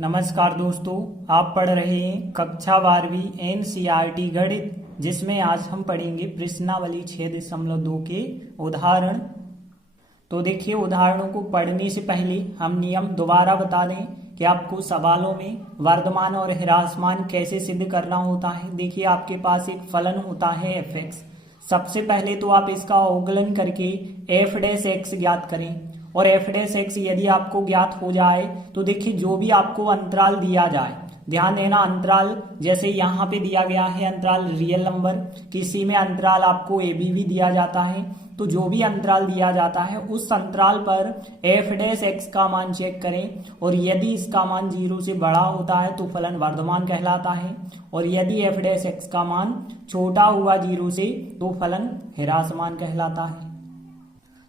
नमस्कार दोस्तों, आप पढ़ रहे हैं कक्षा 12वीं एनसीईआरटी गणित, जिसमें आज हम पढ़ेंगे प्रश्नावली 6.2 के उदाहरण। तो देखिए, उदाहरणों को पढ़ने से पहले हम नियम दोबारा बता दें कि आपको सवालों में वर्धमान और ह्रासमान कैसे सिद्ध करना होता है। देखिए, आपके पास एक फलन होता है f(x). सबसे पहले तो आप इसका अवकलन करके f' ज्ञात करें, और f' यदि आपको ज्ञात हो जाए तो देखिए जो भी आपको अंतराल दिया जाए, ध्यान देना अंतराल जैसे यहाँ पे दिया गया है अंतराल रियल नंबर, किसी में अंतराल आपको ए बी भी दिया जाता है, तो जो भी अंतराल दिया जाता है उस अंतराल पर f' का मान चेक करें, और यदि इसका मान 0 से बड़ा होता है तो फलन वर्धमान कहलाता है, और यदि f' का मान छोटा हुआ 0 से तो फलन ह्रासमान कहलाता है।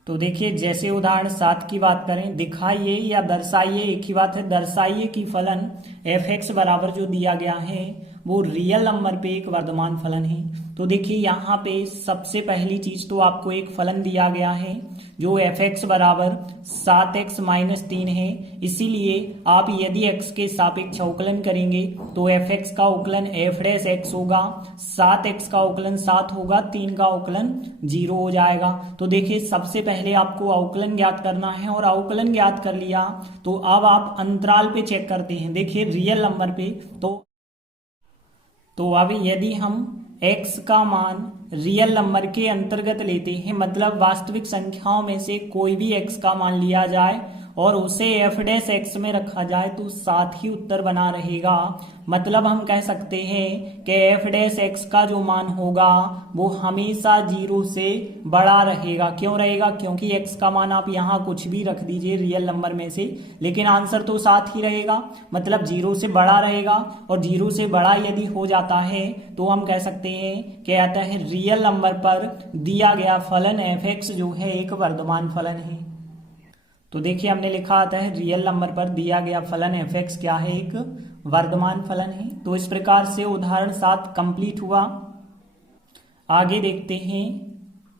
तो देखिए, जैसे उदाहरण 7 की बात करें, दिखाइए या दर्शाइए, एक ही बात है, दर्शाइए कि फलन f(x) बराबर जो दिया गया है वो रियल नंबर पे एक वर्धमान फलन है। तो देखिए, यहाँ पे सबसे पहली चीज तो आपको एक फलन दिया गया है जो f(x) बराबर 7x - 3 है। इसीलिए आप यदि x के सापेक्ष अवकलन करेंगे तो f(x) का अवकलन f' होगा, 7x का अवकलन 7 होगा, 3 का अवकलन 0 हो जाएगा। तो देखिए, सबसे पहले आपको अवकलन ज्ञात करना है, और अवकलन ज्ञात कर लिया तो अब आप अंतराल पे चेक करते हैं। देखिए, रियल नंबर पे तो अब यदि हम x का मान रियल नंबर के अंतर्गत लेते हैं, मतलब वास्तविक संख्याओं में से कोई भी x का मान लिया जाए और उसे f' में रखा जाए तो साथ ही उत्तर बना रहेगा। मतलब हम कह सकते हैं कि f' का जो मान होगा वो हमेशा 0 से बड़ा रहेगा। क्यों रहेगा? क्योंकि x का मान आप यहाँ कुछ भी रख दीजिए रियल नंबर में से, लेकिन आंसर तो साथ ही रहेगा, मतलब 0 से बड़ा रहेगा। और 0 से बड़ा यदि हो जाता है तो हम कह सकते हैं कि अतः रियल नंबर पर दिया गया फलन f(x) जो है एक वर्धमान फलन है। तो देखिए, हमने लिखा आता है रियल नंबर पर दिया गया फलन f(x) क्या है? एक वर्धमान फलन है। तो इस प्रकार से उदाहरण 7 कंप्लीट हुआ। आगे देखते हैं,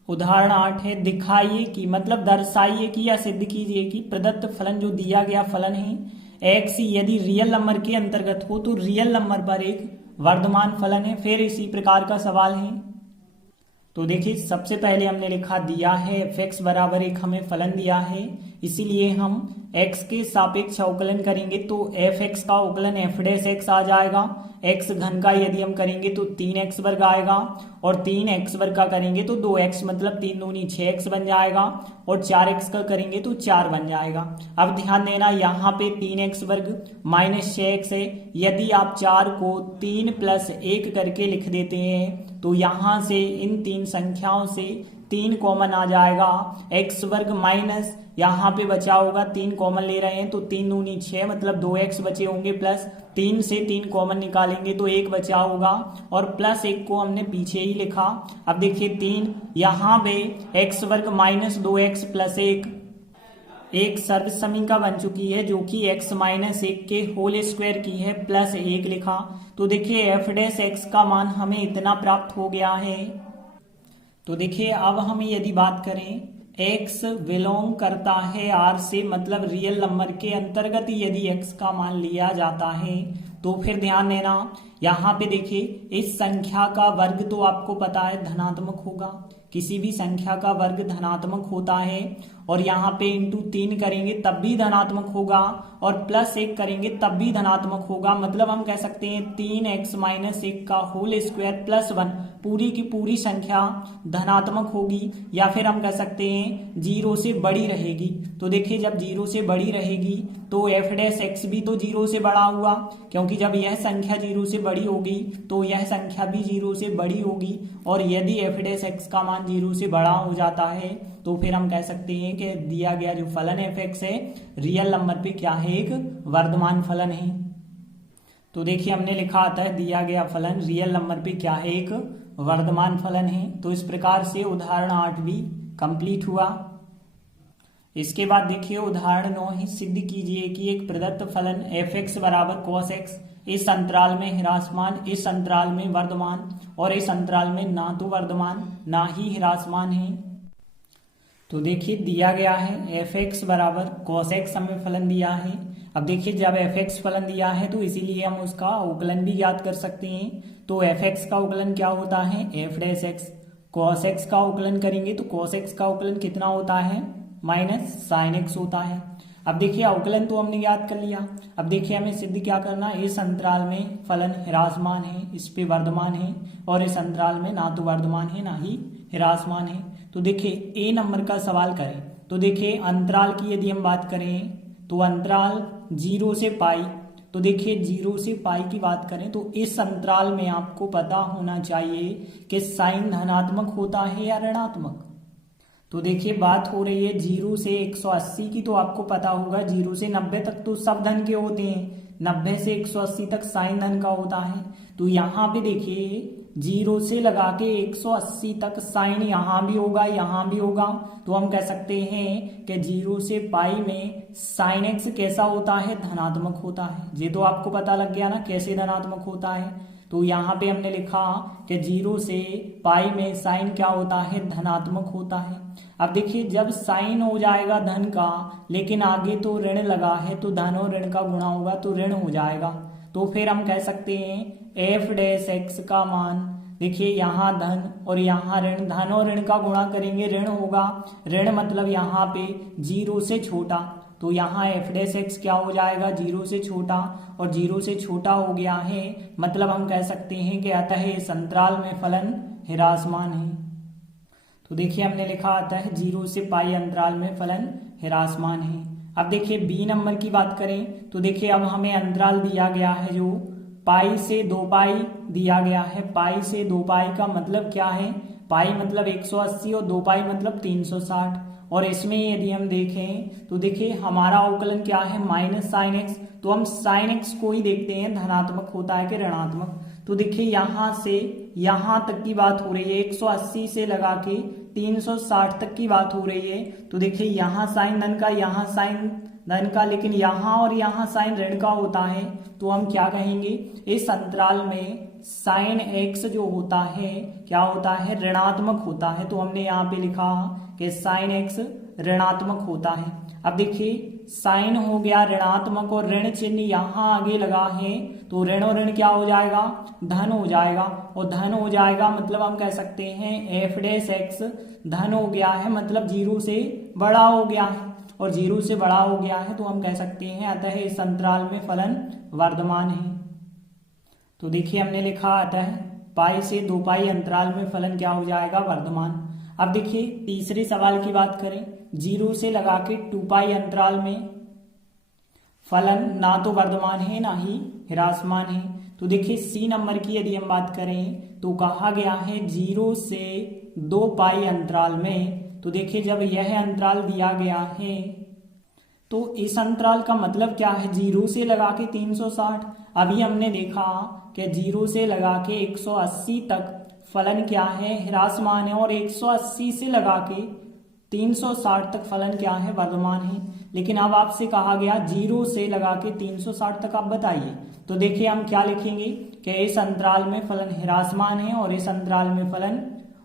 उदाहरण 8 है, दिखाइए कि मतलब दर्शाइए कि या सिद्ध कीजिए कि प्रदत्त फलन जो दिया गया फलन है x यदि रियल नंबर के अंतर्गत हो तो रियल नंबर पर एक वर्धमान फलन है। फिर इसी प्रकार का सवाल है। तो देखिए, सबसे पहले हमने लिखा दिया है f(x) बराबर एक हमें फलन दिया है, इसीलिए हम x के सापेक्ष अवकलन करेंगे तो f(x) का अवकलन f' आ जाएगा। x घन का यदि हम करेंगे तो 3x वर्ग आएगा, और 3x वर्ग का करेंगे तो 2x, मतलब 3 दूनी 6x बन जाएगा, और 4x का करेंगे तो 4 बन जाएगा। अब ध्यान देना, यहाँ पे 3x वर्ग माइनस 6x है। यदि आप 4 को 3 + 1 करके लिख देते हैं तो यहाँ से इन तीन संख्याओं से 3 कॉमन आ जाएगा। x वर्ग माइनस यहाँ पे बचा होगा, 3 कॉमन ले रहे हैं तो 3 दूनी 6, मतलब 2x बचे होंगे, प्लस 3 से 3 कॉमन निकालेंगे तो 1 बचा होगा, और प्लस 1 को हमने पीछे ही लिखा। अब देखिए 3 यहाँ पे x वर्ग माइनस 2x प्लस 1 एक सर्वसमीका बन चुकी है जो कि x - 1 के होल स्क्वायर की है, प्लस 1 लिखा। तो देखिए f' का मान हमें इतना प्राप्त हो गया है। तो देखिए, अब हम यदि बात करें x बिलोंग करता है R से, मतलब रियल नंबर के अंतर्गत यदि x का मान लिया जाता है तो फिर ध्यान देना, यहाँ पे देखिए इस संख्या का वर्ग तो आपको पता है धनात्मक होगा, किसी भी संख्या का वर्ग धनात्मक होता है, और यहाँ पे इंटू 3 करेंगे तब भी धनात्मक होगा, और प्लस 1 करेंगे तब भी धनात्मक होगा। मतलब हम कह सकते हैं 3x - 1 का होल स्क्वायर प्लस 1 पूरी की पूरी संख्या धनात्मक होगी, या फिर हम कह सकते हैं 0 से बड़ी रहेगी। तो देखिए, जब 0 से बड़ी रहेगी तो f' भी तो 0 से बड़ा हुआ, क्योंकि जब यह संख्या 0 से बड़ी होगी तो यह संख्या भी 0 से बड़ी होगी, और यदि f' का मान 0 से बड़ा हो जाता है तो फिर हम कह सकते हैं कि दिया गया जो फलन f(x) है रियल नंबर पे क्या है? एक वर्धमान फलन है। तो देखिए, हमने लिखा आता है दिया गया फलन रियल नंबर पे क्या है? एक वर्धमान फलन है। तो इस प्रकार से उदाहरण 8 भी कंप्लीट हुआ। इसके बाद देखिए उदाहरण 9 है, सिद्ध कीजिए कि एक प्रदत्त फलन f(x) बराबर cos x इस अंतराल में ह्रासमान, इस अंतराल में वर्धमान, और इस अंतराल में ना तो वर्धमान ना ही ह्रासमान है। तो देखिए, दिया गया है f(x) बराबर cos x हमें फलन दिया है। अब देखिए जब एफ एक्स फलन दिया है तो इसीलिए हम उसका अवकलन भी ज्ञात कर सकते हैं। तो एफ एक्स का अवकलन क्या होता है, F dash x. Cos x का अवकलन करेंगे तो कॉस एक्स का अवकलन कितना होता है, माइनस साइन एक्स होता है। अब देखिए अवकलन तो हमने याद कर लिया। अब देखिए हमें सिद्ध क्या करना है, इस अंतराल में फलन ह्रासमान है, इस पे वर्धमान है, और इस अंतराल में ना तो वर्धमान है ना ही ह्रासमान है। तो देखिए ए नंबर का सवाल करें तो देखिए अंतराल की यदि हम बात करें तो अंतराल 0 से पाई, तो देखिए 0 से पाई की बात करें तो इस अंतराल में आपको पता होना चाहिए कि साइन धनात्मक होता है या ऋणात्मक। तो देखिए बात हो रही है 0 से 180 की, तो आपको पता होगा 0 से 90 तक तो सब धन के होते हैं, 90 से 180 तक साइन धन का होता है। तो यहाँ पे देखिए 0 से लगा के 180 तक साइन यहाँ भी होगा यहाँ भी होगा। तो हम कह सकते हैं कि 0 से पाई में साइन एक्स कैसा होता है, धनात्मक होता है। ये तो आपको पता लग गया ना कैसे धनात्मक होता है। तो यहाँ पे हमने लिखा कि 0 से पाई में साइन क्या होता है, धनात्मक होता है। अब देखिए जब साइन हो जाएगा धन का, लेकिन आगे तो ऋण लगा है तो धन और ऋण का गुणा होगा तो ऋण हो जाएगा। तो फिर हम कह सकते हैं एफ डैश एक्स का मान, देखिए यहाँ धन और यहाँ ऋण, धन और ऋण का गुणा करेंगे ऋण होगा, ऋण मतलब यहाँ पे 0 से छोटा, तो यहाँ एफ डैश एक्स क्या हो जाएगा, 0 से छोटा, और 0 से छोटा हो गया है मतलब हम कह सकते हैं कि अतः इस अंतराल में फलन ह्रासमान है। तो देखिए हमने लिखा आता है 0 से पाई अंतराल में फलन ह्रासमान है। अब देखिए बी नंबर की बात करें तो देखिए अब हमें अंतराल दिया गया है जो पाई से 2 पाई दिया गया है। पाई से 2 पाई का मतलब क्या है, पाई मतलब 180 और 2 पाई मतलब 360। और इसमें यदि हम देखें तो देखिए हमारा अवकलन क्या है, माइनस साइन एक्स। तो हम साइन एक्स को ही देखते हैं धनात्मक होता है कि ऋणात्मक। तो देखिए यहाँ से यहाँ तक की बात हो रही है, 180 से लगा के 360 तक की बात हो रही है। तो देखिए यहाँ साइन धन का यहाँ साइन धन का, लेकिन यहाँ और यहाँ साइन ऋण का होता है। तो हम क्या कहेंगे, इस अंतराल में साइन एक्स जो होता है क्या होता है, ऋणात्मक होता है। तो हमने यहाँ पे लिखा कि साइन एक्स ऋणात्मक होता है। अब देखिए साइन हो गया ऋणात्मक और ऋण चिन्ह यहाँ आगे लगा है, तो ऋण और ऋण क्या हो जाएगा, धन हो जाएगा। और धन हो जाएगा मतलब हम कह सकते हैं एफ डैश एक्स धन हो गया है, मतलब 0 से बड़ा हो गया है, और 0 से बड़ा हो गया है तो हम कह सकते हैं अतः इस अंतराल में फलन वर्धमान है। तो देखिए हमने लिखा अतः पाई से 2 पाई अंतराल में फलन क्या हो जाएगा, वर्धमान। अब देखिए तीसरे सवाल की बात करें, 0 से लगा के 2 पाई अंतराल में फलन ना तो वर्धमान है ना ही ह्रासमान है। तो देखिए सी नंबर की यदि हम बात करें तो कहा गया है 0 से 2 पाई अंतराल में। तो देखिए जब यह अंतराल दिया गया है तो इस अंतराल का मतलब क्या है, 0 से लगा के 360। अभी हमने देखा कि 0 से लगा के 180 तक फलन क्या है, ह्रासमान है, और 180 से लगा के 360 तक फलन क्या है, वर्धमान है। लेकिन अब आपसे कहा गया 0 से लगा के 360 तक आप बताइए। तो देखिए हम क्या लिखेंगे कि इस अंतराल में फलन ह्रासमान है और इस अंतराल में फलन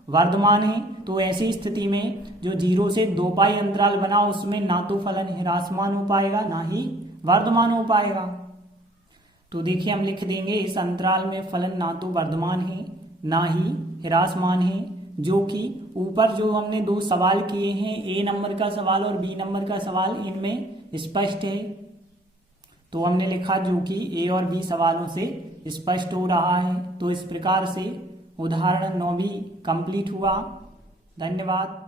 वर्धमान है। तो ऐसी स्थिति में जो 0 से 2 पाई अंतराल बना उसमें ना तो फलन ह्रासमान हो पाएगा ना ही वर्धमान हो पाएगा। तो देखिए हम लिख देंगे इस अंतराल में फलन ना तो वर्धमान है ना ही ह्रासमान है, जो कि ऊपर जो हमने 2 सवाल किए हैं, ए नंबर का सवाल और बी नंबर का सवाल, इनमें स्पष्ट है। तो हमने लिखा जो कि ए और बी सवालों से स्पष्ट हो रहा है। तो इस प्रकार से उदाहरण 9 भी कंप्लीट हुआ। धन्यवाद।